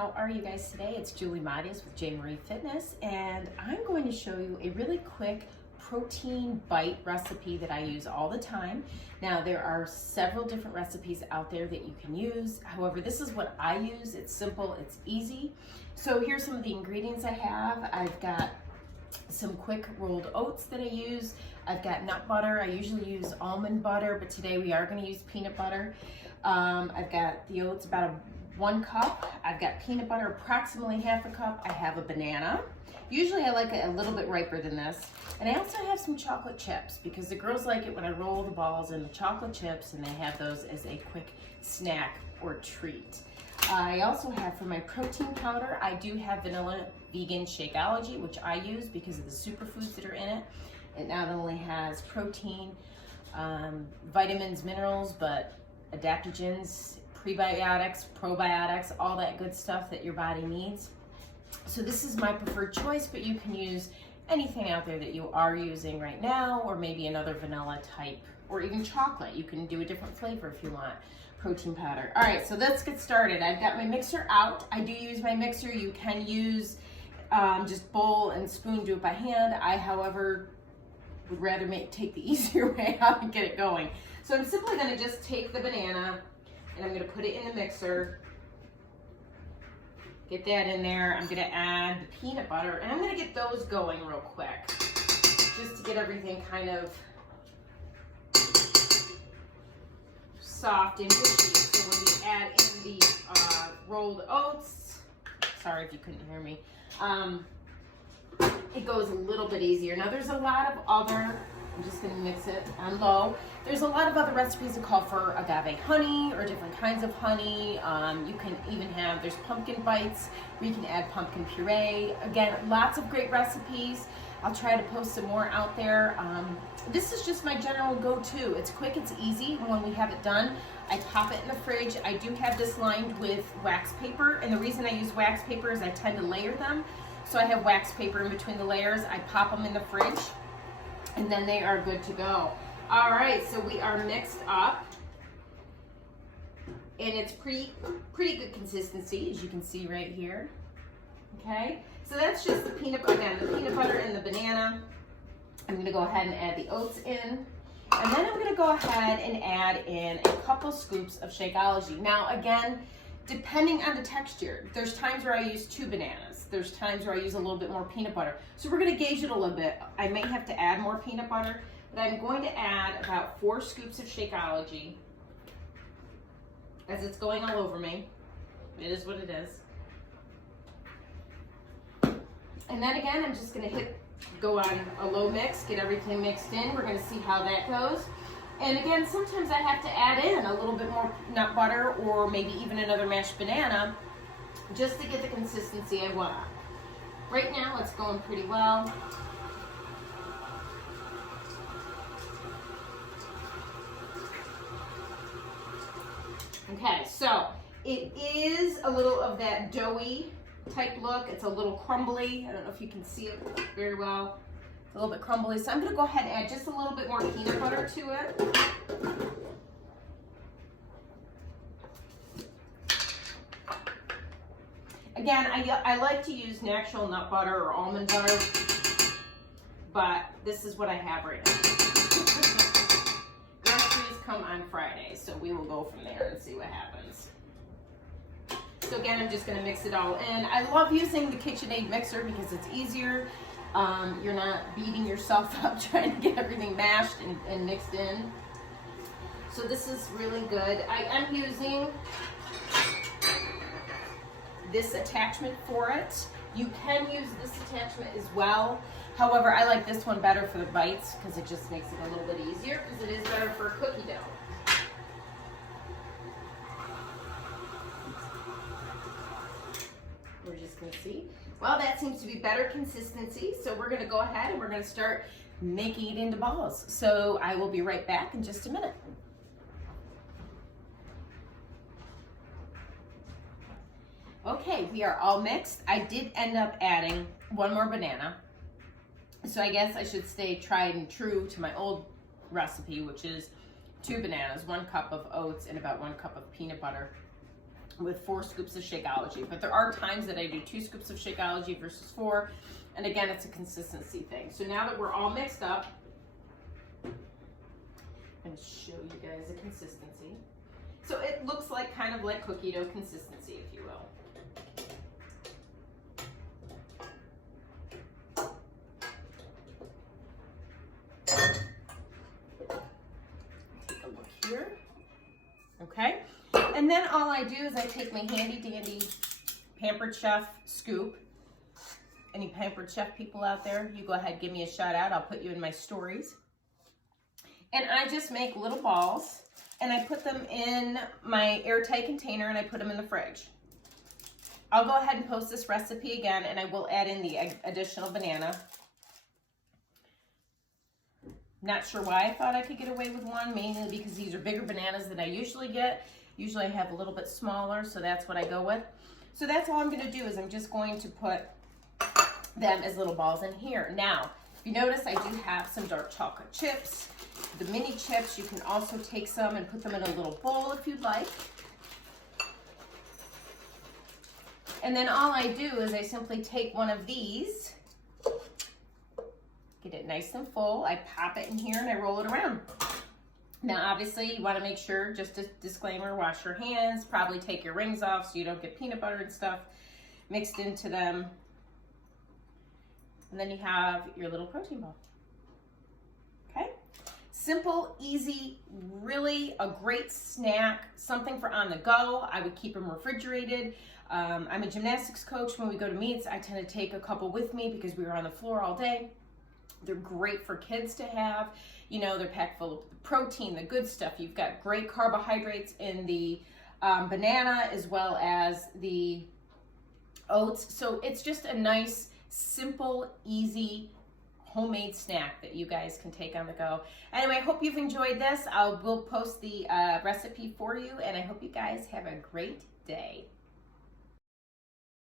how are you guys today? It's Julie Matias with J. Marie Fitness, and I'm going to show you a really quick protein bite recipe that I use all the time. Now, there are several different recipes out there that you can use. However, this is what I use. It's simple, it's easy. So here's some of the ingredients I have. I've got some quick rolled oats that I use. I've got nut butter. I usually use almond butter, but today we are going to use peanut butter. I've got the oats, about 1 cup. I've got peanut butter, approximately half a cup. I have a banana. Usually I like it a little bit riper than this. And I also have some chocolate chips because the girls like it when I roll the balls in the chocolate chips, and they have those as a quick snack or treat. I also have, for my protein powder, I do have Vanilla Shakeology, which I use because of the superfoods that are in it. It not only has protein, vitamins, minerals, but adaptogens, prebiotics, probiotics, all that good stuff that your body needs. So this is my preferred choice, but you can use anything out there that you are using right now, or maybe another vanilla type, or even chocolate. You can do a different flavor if you want. Protein powder. All right, so let's get started. I've got my mixer out. I do use my mixer. You can use just bowl and spoon, do it by hand. I, however, would rather take the easier way out and get it going. So I'm simply going to just take the banana and I'm going to put it in the mixer. Get that in there. I'm going to add the peanut butter, and I'm going to get those going real quick just to get everything kind of soft and mushy. So when we add in the rolled oats, sorry if you couldn't hear me, it goes a little bit easier. Now there's a lot of other, I'm just going to mix it on low. There's a lot of other recipes that call for agave honey or different kinds of honey. You can even have, there's pumpkin bites where you can add pumpkin puree. Again, lots of great recipes. I'll try to post some more out there. This is just my general go-to. It's quick, it's easy. When we have it done, I pop it in the fridge. I do have this lined with wax paper, and the reason I use wax paper is I tend to layer them. So I have wax paper in between the layers. I pop them in the fridge, and then they are good to go. All right, so we are mixed up, and it's pretty good consistency, as you can see right here. Okay, so that's just the peanut butter and the banana. I'm gonna go ahead and add the oats in, and then I'm gonna go ahead and add in a couple scoops of Shakeology. Now again, depending on the texture, there's times where I use 2 bananas. There's times where I use a little bit more peanut butter. So we're gonna gauge it a little bit. I may have to add more peanut butter, but I'm going to add about 4 scoops of Shakeology as it's going all over me. It is what it is. And then again, I'm just gonna go on a low mix, get everything mixed in. We're gonna see how that goes. And again, sometimes I have to add in a little bit more nut butter or maybe even another mashed banana just to get the consistency I want. Right now, it's going pretty well. Okay, so it is a little of that doughy type look. It's a little crumbly. I don't know if you can see it very well. It's a little bit crumbly. So I'm going to go ahead and add just a little bit more peanut butter to it. Again, I like to use natural nut butter or almond butter, but this is what I have right now. Groceries come on Friday, so we will go from there and see what happens. So again, I'm just going to mix it all in. I love using the KitchenAid mixer because it's easier. You're not beating yourself up trying to get everything mashed and mixed in. So this is really good. I am using this attachment for it. You can use this attachment as well. However, I like this one better for the bites because it just makes it a little bit easier because it is better for cookie dough. We're just gonna see. Well, that seems to be better consistency. So we're gonna go ahead and we're gonna start making it into balls. So I will be right back in just a minute. Okay, we are all mixed. I did end up adding 1 more banana. So I guess I should stay tried and true to my old recipe, which is 2 bananas, 1 cup of oats, and about 1 cup of peanut butter. with 4 scoops of Shakeology. But there are times that I do 2 scoops of Shakeology versus 4. And again, it's a consistency thing. So now that we're all mixed up, I'm going to show you guys the consistency. So it looks like kind of like cookie dough consistency, if you will. Take a look here. Okay. And then all I do is I take my handy dandy Pampered Chef scoop. Any Pampered Chef people out there, you go ahead, give me a shout out. I'll put you in my stories. And I just make little balls and I put them in my airtight container and I put them in the fridge. I'll go ahead and post this recipe again and I will add in the additional banana. Not sure why I thought I could get away with one, mainly because these are bigger bananas than I usually get. Usually I have a little bit smaller, so that's what I go with. So that's all I'm gonna do is I'm just going to put them as little balls in here. Now, if you notice, I do have some dark chocolate chips. The mini chips, you can also take some and put them in a little bowl if you'd like. And then all I do is I simply take one of these, get it nice and full, I pop it in here and I roll it around. Now obviously you want to make sure, just a disclaimer, wash your hands, probably take your rings off so you don't get peanut butter and stuff mixed into them. And then you have your little protein ball. Okay? Simple, easy, really a great snack, something for on the go. I would keep them refrigerated. I'm a gymnastics coach. When we go to meets, I tend to take a couple with me because we were on the floor all day. They're great for kids to have. You know, they're packed full of protein, the good stuff. You've got great carbohydrates in the banana as well as the oats. So it's just a nice, simple, easy, homemade snack that you guys can take on the go. Anyway, I hope you've enjoyed this. Will post the recipe for you, and I hope you guys have a great day.